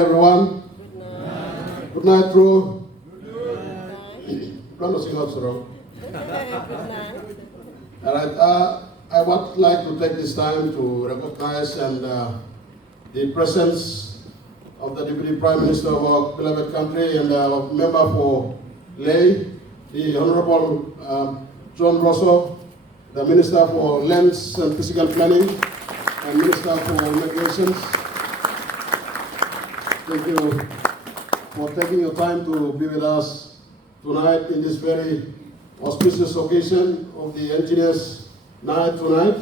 everyone. Good night. Good night, Drew. Good night. Pronounce out, Sir. Good night. All right. I would like to take this time to recognize the presence of the Deputy Prime Minister of our beloved country and our member for Lae, the Honorable John Rosso, the Minister for Lands and Physical Planning, and Minister for Immigrations. Thank you for taking your time to be with us tonight in this very auspicious occasion of the Engineers' Night tonight.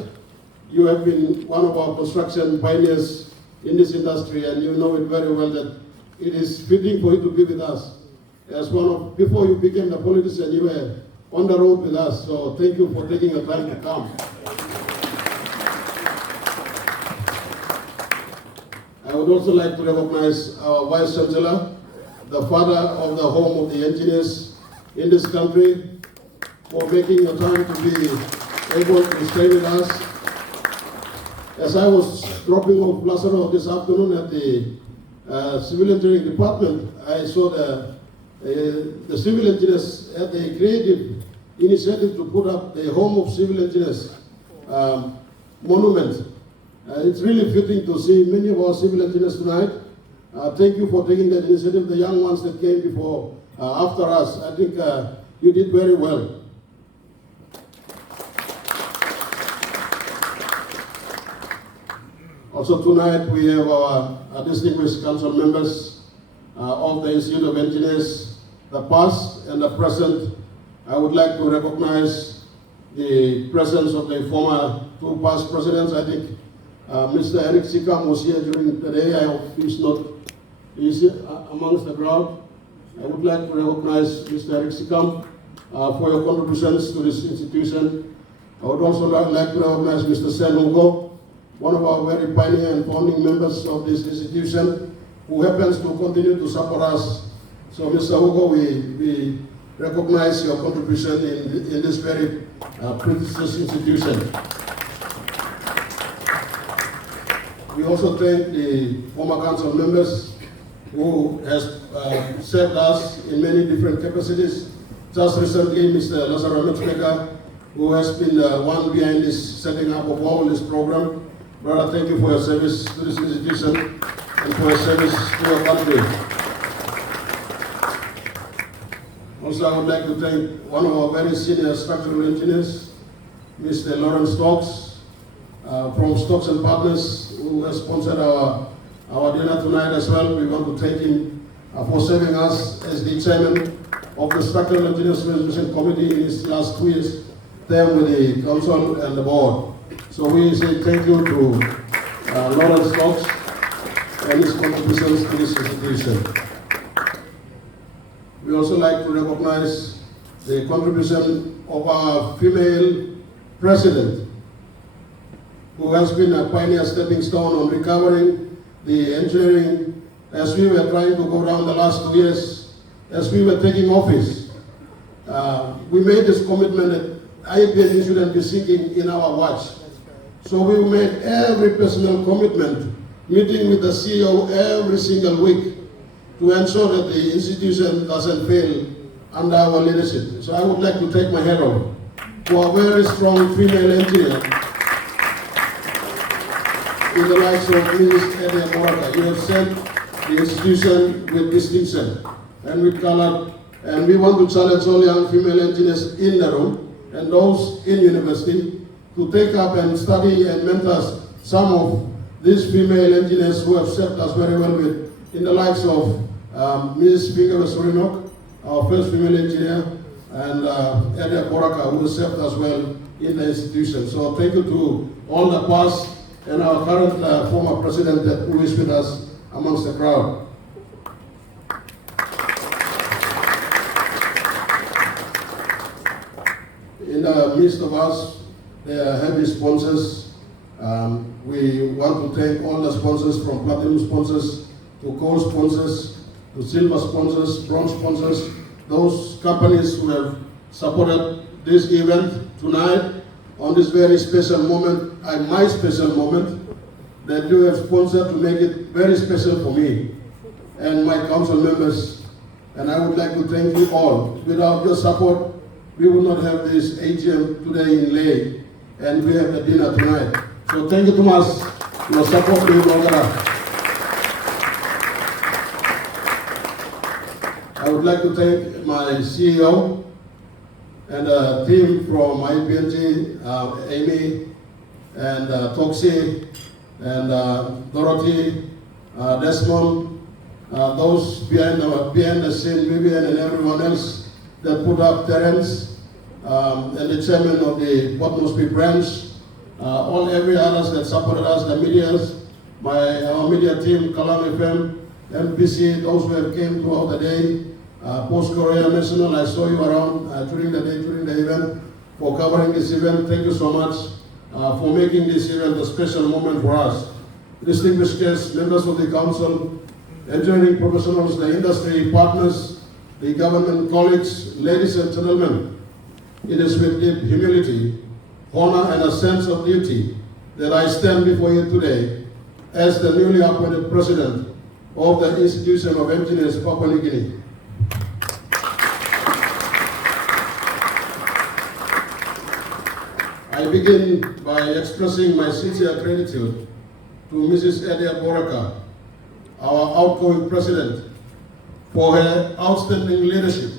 You have been one of our construction pioneers in this industry, and you know it very well that it is fitting for you to be with us. As before you became the politician, you were on the road with us, so thank you for taking the time to come. I would also like to recognize our Vice Chancellor, the father of the home of the engineers in this country, for making the time to be able to stay with us. As I was dropping off Lazaro this afternoon at the Civil Engineering Department, I saw the civil engineers had a creative initiative to put up the Home of Civil Engineers monument. It's really fitting to see many of our civil engineers tonight. Thank you for taking that initiative. The young ones that came before, after us, I think you did very well. Also tonight we have our distinguished council members of the Institute of Engineers, the past and the present. I would like to recognize the presence of the former two past presidents. I think Mr. Eric Sikam was here during the day. I hope he's amongst the crowd. I would like to recognize Mr. Eric Sikam for your contributions to this institution. I would also like to recognize Mr. Sen Hugo, one of our very pioneer and founding members of this institution, who happens to continue to support us. So Mr. Hugo, we recognize your contribution in this very prestigious institution. We also thank the former council members who has served us in many different capacities. Just recently, Mr. Lazaro Mitchmaker, who has been the one behind this setting up of all this program. Brother, thank you for your service to this institution and for your service to your country. Also, I would like to thank one of our very senior structural engineers, Mr. Lawrence Stokes, from Stokes and Partners, who has sponsored our dinner tonight as well. We want to thank him for serving us as the chairman of the Structural Engineers Resolution Committee in his last 2 years term with the council and the board. So we say thank you to Lawrence Stokes and his contributions to this institution. We also like to recognize the contribution of our female president, who has been a pioneer stepping stone on recovering the engineering as we were trying to go down the last 2 years, as we were taking office. We made this commitment that IPNG shouldn't be sinking in our watch. So we made every personal commitment, meeting with the CEO every single week to ensure that the institution doesn't fail under our leadership. So I would like to take my hat off to a very strong female engineer in the likes of Mrs Edea Bouraga. You have served the institution with distinction and with color, and we want to challenge all young female engineers in the room and those in university to take up and study and mentor some of these female engineers who have served us very well with, in the likes of Mrs. Pinga Surinok, our first female engineer, and Edea Bouraga, who served us well in the institution. So thank you to all the past and our current former president who is with us amongst the crowd. In the midst of us, there are heavy sponsors. We want to thank all the sponsors, from platinum sponsors to gold sponsors to silver sponsors, bronze sponsors, those companies who have supported this event tonight on this very special moment, and my special moment that you have sponsored to make it very special for me. and my council members. And I would like to thank you all. Without your support, we would not have this AGM today in Lae, and we have the dinner tonight. So thank you too much for your support, Bouraga. I would like to thank my CEO and a team from my PNG, Amy and Toxie and Dorothy, Desmond, those behind the scene, Vivian and everyone else that put up Terence, and the chairman of the Port Moresby branch, every others that supported us, the medias, our media team, Kalang FM, MPC, those who have came throughout the day, Post Korea National, I saw you around during the day, during the event, for covering this event. Thank you so much for making this event a special moment for us. Distinguished guests, members of the council, engineering professionals, the industry partners, the government colleagues, ladies and gentlemen, it is with deep humility, honor and a sense of duty that I stand before you today as the newly appointed president of the Institution of Engineers Papua New Guinea. I begin by expressing my sincere gratitude to Mrs Edea Bouraga, our outgoing president, for her outstanding leadership,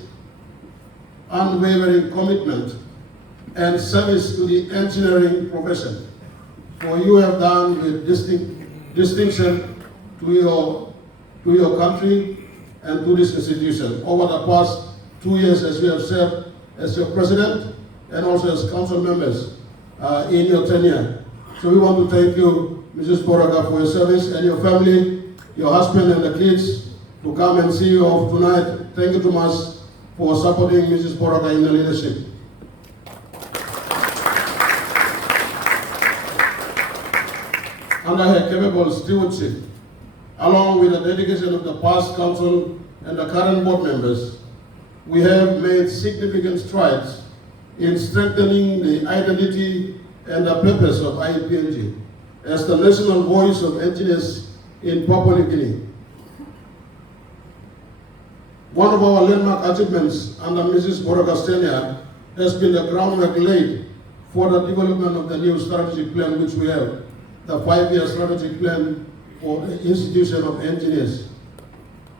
unwavering commitment, and service to the engineering profession. For you have done with distinction to your country and to this institution over the past 2 years as you have served as your president and also as council members in your tenure. So we want to thank you, Mrs. Bouraga, for your service, and your family, your husband and the kids to come and see you off tonight. Thank you too much for supporting Mrs. Bouraga in the leadership. Under her capable stewardship, along with the dedication of the past council and the current board members, we have made significant strides in strengthening the identity and the purpose of PNG as the national voice of engineers in Papua New Guinea. One of our landmark achievements under Mrs. Bouraga's tenure has been the groundwork laid for the development of the new strategic plan which we have, the 5-year strategic plan for the Institution of Engineers.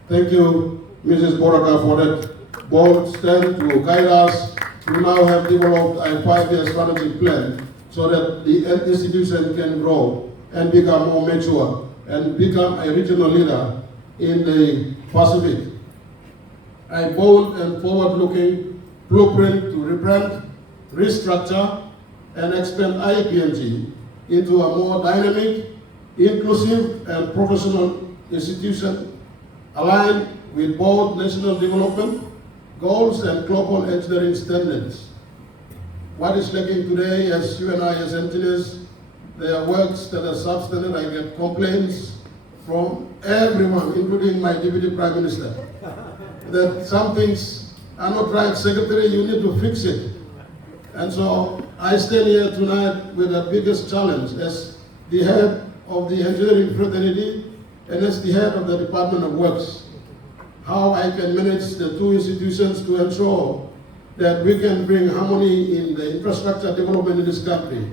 Thank you, Mrs. Bouraga, for that bold stand to guide us. We now have developed a 5-year strategic plan so that the institution can grow and become more mature and become a regional leader in the Pacific. A bold and forward-looking blueprint to rebrand, restructure, and expand PNG into a more dynamic, inclusive, and professional institution aligned with both national development goals and global engineering standards. What is lacking today, as you and I as engineers, there are works that are substandard. I get complaints from everyone, including my Deputy Prime Minister, that some things are not right. Secretary, you need to fix it. And so I stand here tonight with the biggest challenge as the head of the engineering fraternity and as the head of the Department of Works, how I can manage the two institutions to ensure that we can bring harmony in the infrastructure development in this country.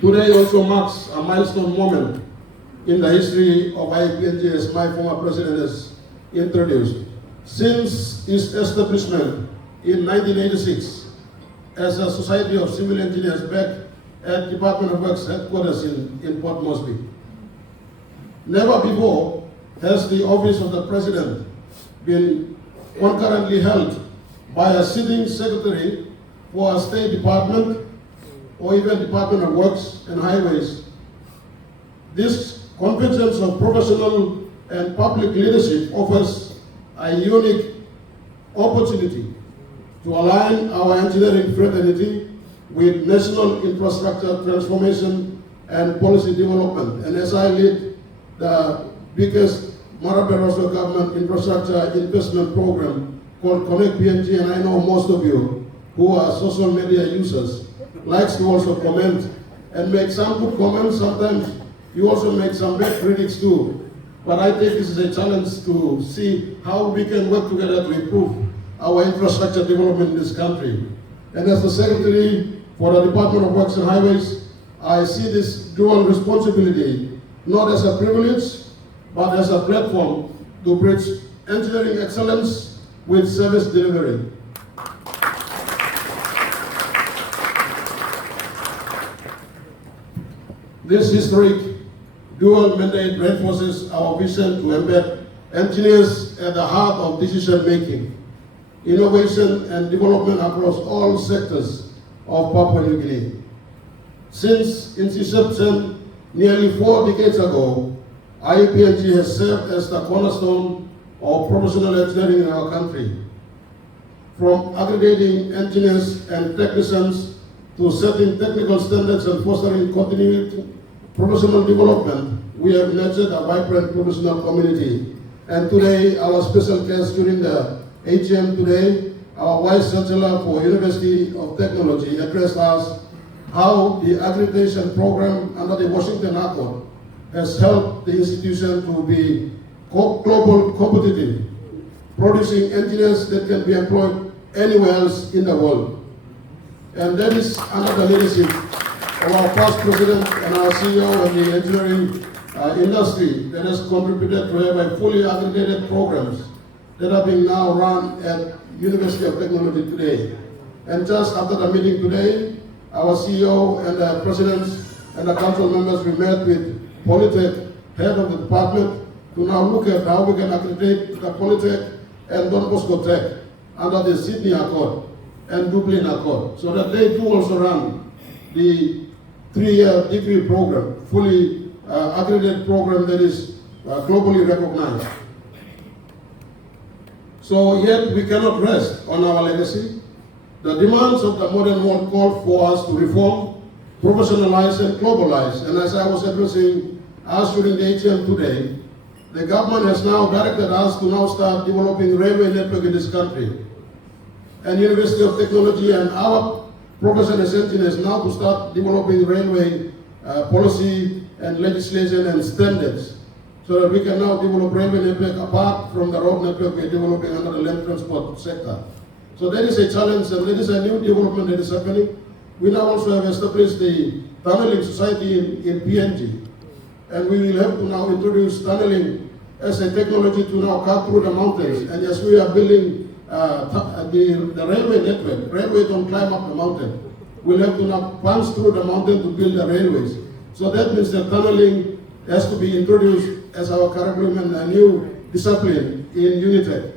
Today also marks a milestone moment in the history of PNG, as my former president has introduced. Since its establishment in 1986 as a Society of Civil Engineers back at Department of Works headquarters in Port Moresby. Never before has the office of the president been concurrently held by a sitting secretary for a state department or even Department of Works and Highways. This convergence of professional and public leadership offers a unique opportunity to align our engineering fraternity with national infrastructure transformation and policy development. And as I lead the biggest Morobe government infrastructure investment program called Connect PNG, and I know most of you who are social media users likes to also comment and make some good comments. Sometimes you also make some bad critics too. But I think this is a challenge to see how we can work together to improve our infrastructure development in this country. And as the Secretary for the Department of Works and Highways, I see this dual responsibility not as a privilege, but as a platform to bridge engineering excellence with service delivery. This historic dual mandate reinforces our vision to embed engineers at the heart of decision-making, innovation and development across all sectors of Papua New Guinea. Since its inception nearly 4 decades ago, PNG has served as the cornerstone of professional engineering in our country. From aggregating engineers and technicians to setting technical standards and fostering continued professional development, we have nurtured a vibrant professional community. And today, our special guest during the AGM today, our Vice Chancellor for University of Technology, addressed us how the accreditation program under the Washington Accord has helped the institution to be global competitive, producing engineers that can be employed anywhere else in the world. And that is under the leadership of our past president and our CEO of the engineering industry that has contributed to have a fully accredited programs that are being now run at University of Technology today. And just after the meeting today, our CEO and the presidents and the council members, we met with Polytech, head of the department, to now look at how we can accredit the Polytech and Don Bosco Tech under the Sydney Accord and Dublin Accord, so that they too also run the 3-year degree program, fully accredited program that is globally recognized. So yet we cannot rest on our legacy. The demands of the modern world call for us to reform, professionalize and globalize. And as I was addressing us during the AGM today, the government has now directed us to now start developing railway network in this country. And University of Technology and our profession as engineers now to start developing railway policy and legislation and standards, so that we can now develop railway network apart from the road network we're developing under the land transport sector. So that is a challenge, and that is a new development that is happening. We now also have established the tunneling society in PNG, and we will have to now introduce tunneling as a technology to now cut through the mountains. And as we are building the railway network, railway don't climb up the mountain. We'll have to now punch through the mountain to build the railways. So that means that tunneling has to be introduced as our curriculum and a new discipline in Unitec.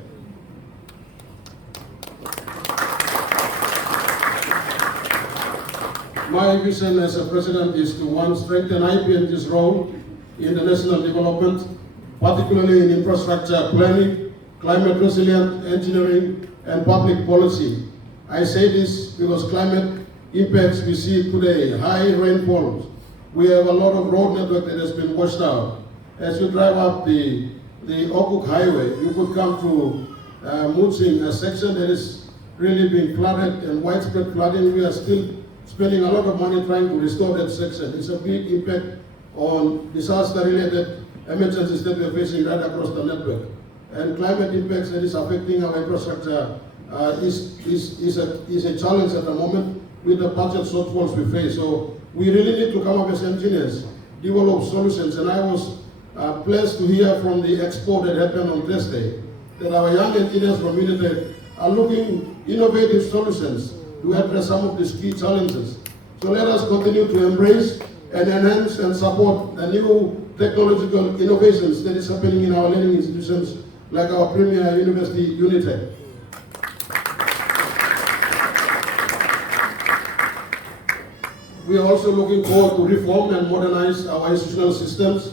My vision as a president is to, one, strengthen IPNG's role in the national development, particularly in infrastructure planning, climate resilient engineering, and public policy. I say this because climate impacts we see today, high rainfalls. We have a lot of road network that has been washed out. As you drive up the Okuk Highway, you could come to Mutsing, a section that is really being flooded and widespread flooding. We are still spending a lot of money trying to restore that section. It's a big impact on disaster-related emergencies that we are facing right across the network. And climate impacts that is affecting our infrastructure is a challenge at the moment with the budget shortfalls we face. So we really need to come up as engineers, develop solutions. And I was blessed to hear from the expo that happened on Thursday that our young engineers from Unitec are looking innovative solutions to address some of these key challenges. So let us continue to embrace and enhance and support the new technological innovations that is happening in our learning institutions like our premier university, Unitec. We are also looking forward to reform and modernize our institutional systems,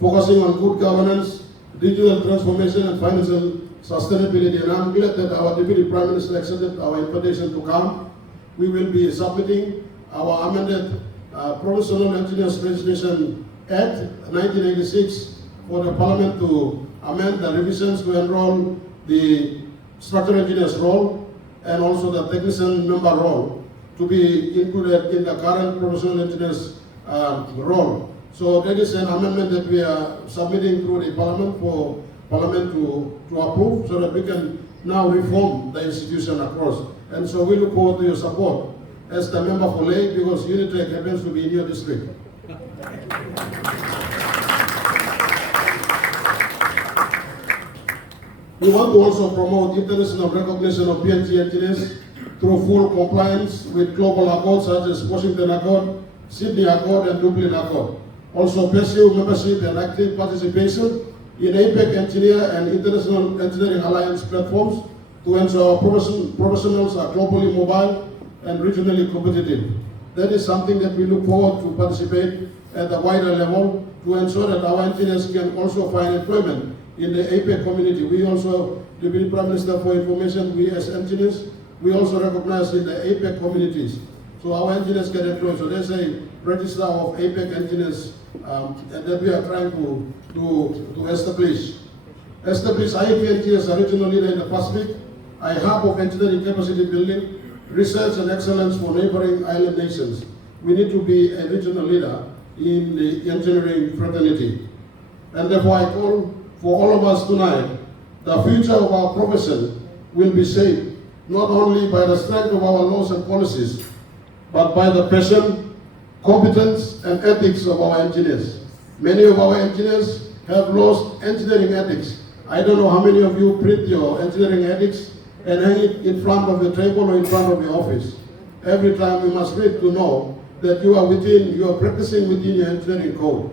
focusing on good governance, digital transformation and financial sustainability. And I'm glad that our Deputy Prime Minister accepted our invitation to come. We will be submitting our amended Professional Engineers Registration Act 1986 for the Parliament to amend the revisions to enroll the structural engineers role and also the technician member role to be included in the current professional engineers role, So that is an amendment that we are submitting through the Parliament for Parliament to approve so that we can now reform the institution across. And so we look forward to your support as the member for Lae, because Unitec happens to be in your district. We want to also promote international recognition of PNG engineers through full compliance with global accords such as Washington Accord, Sydney Accord, and Dublin Accord. Also pursue membership and active participation in APEC Engineer and International Engineering Alliance platforms to ensure our professionals are globally mobile and regionally competitive. That is something that we look forward to participate at a wider level to ensure that our engineers can also find employment in the APEC community. We also, Deputy Prime Minister, for information, we as engineers, we also recognize in the APEC communities. So our engineers get employed. So there's a register of APEC engineers and that we are trying to establish. Establish IPNG as a regional leader in the Pacific, a hub of engineering capacity building, research and excellence for neighboring island nations. We need to be a regional leader in the engineering fraternity. And therefore I call for all of us tonight, the future of our profession will be shaped not only by the strength of our laws and policies, but by the passion, competence, and ethics of our engineers. Many of our engineers have lost engineering ethics. I don't know how many of you print your engineering ethics and hang it in front of the table or in front of your office. Every time we must read to know that you are practicing within your engineering code.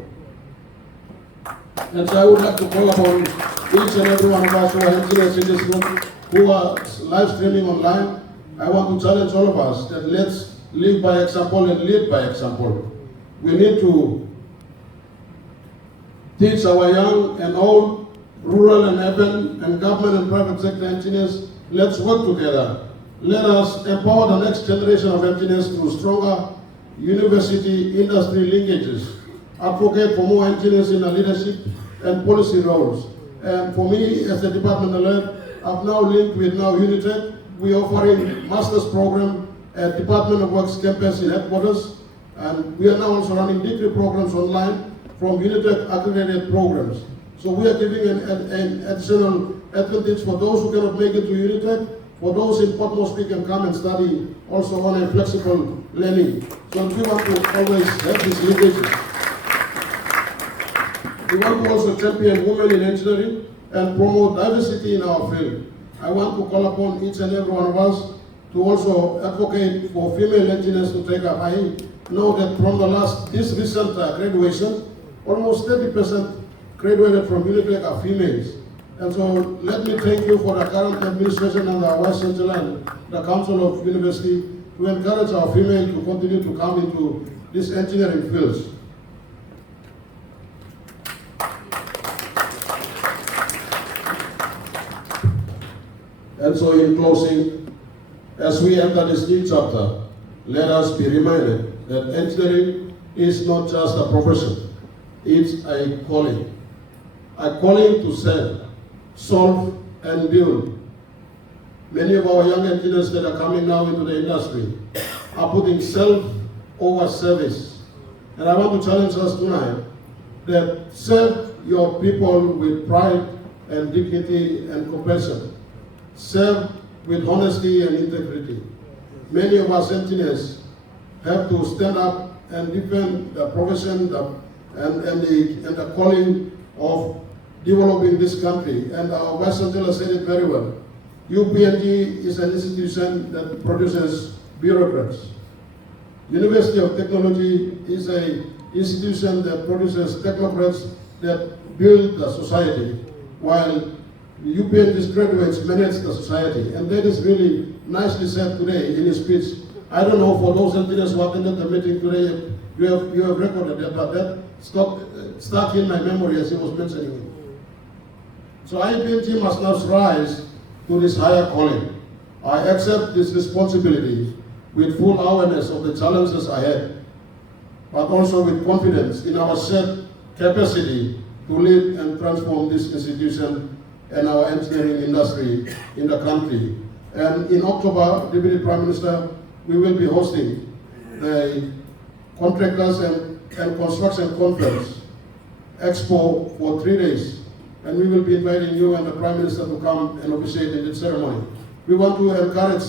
And so I would like to call upon each and every one of us who are engineers in this room, who are live streaming online. I want to challenge all of us that let's live by example and lead by example. We need to teach our young and old, rural and urban, and government and private sector engineers. Let's work together. Let us empower the next generation of engineers through stronger university-industry linkages. Advocate for more engineers in the leadership and policy roles. And for me, as the department alert, I've now linked with Unitec. We're offering master's program at Department of Works campus in headquarters. And we are now also running degree programs online from Unitec accredited programs. So we are giving an additional advantage for those who cannot make it to Unitec. For those in Port Moresby can come and study also on a flexible learning. So we want to always have these linkages. We want to also champion women in engineering and promote diversity in our field. I want to call upon each and every one of us to also advocate for female engineers to take up. I know that from this recent graduation, almost 30% graduated from Unitec are females. And so let me thank you for the current administration and the Vice Chancellor and the Council of University to encourage our female to continue to come into these engineering fields. And so in closing, as we enter this new chapter, let us be reminded that engineering is not just a profession, it's a calling to serve, solve, and build. Many of our young engineers that are coming now into the industry are putting self over service. And I want to challenge us tonight that serve your people with pride and dignity and compassion. Serve with honesty and integrity. Many of us engineers have to stand up and defend the profession and the calling of developing this country. And our Vice Chancellor said it very well. UPNG is an institution that produces bureaucrats. University of Technology is an institution that produces technocrats that build the society, while UPNG's graduates manage the society. And that is really nicely said today in his speech. I don't know, for those engineers who attended the meeting today, you have recorded that, but that stuck in my memory as he was mentioning it. So IPNG must now rise to this higher calling. I accept this responsibility with full awareness of the challenges ahead, but also with confidence in our shared capacity to lead and transform this institution and our engineering industry in the country. And in October, Deputy Prime Minister, we will be hosting the contractors and and Construction Conference Expo for 3 days. And we will be inviting you and the Prime Minister to come and officiate in the ceremony. We want to encourage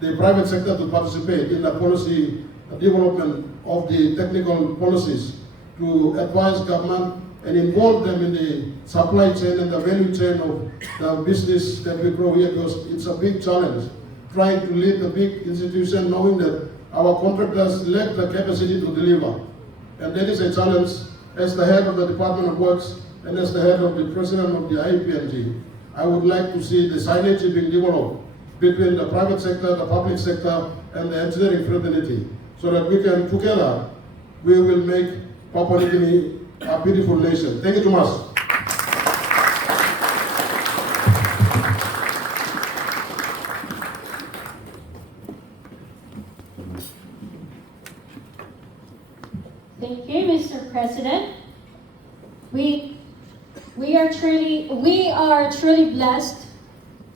the private sector to participate in the policy development of the technical policies, to advise government and involve them in the supply chain and the value chain of the business that we grow here, because it's a big challenge trying to lead a big institution knowing that our contractors lack the capacity to deliver. And that is a challenge. As the head of the Department of Works and as the head of the president of the PNG, I would like to see the synergy being developed between the private sector, the public sector, and the engineering fraternity, so that we can together, we will make Papua New Guinea a beautiful nation. Thank you too much. Thank you, Mr. President. We are truly blessed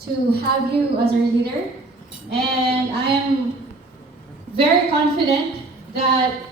to have you as our leader, and I am very confident that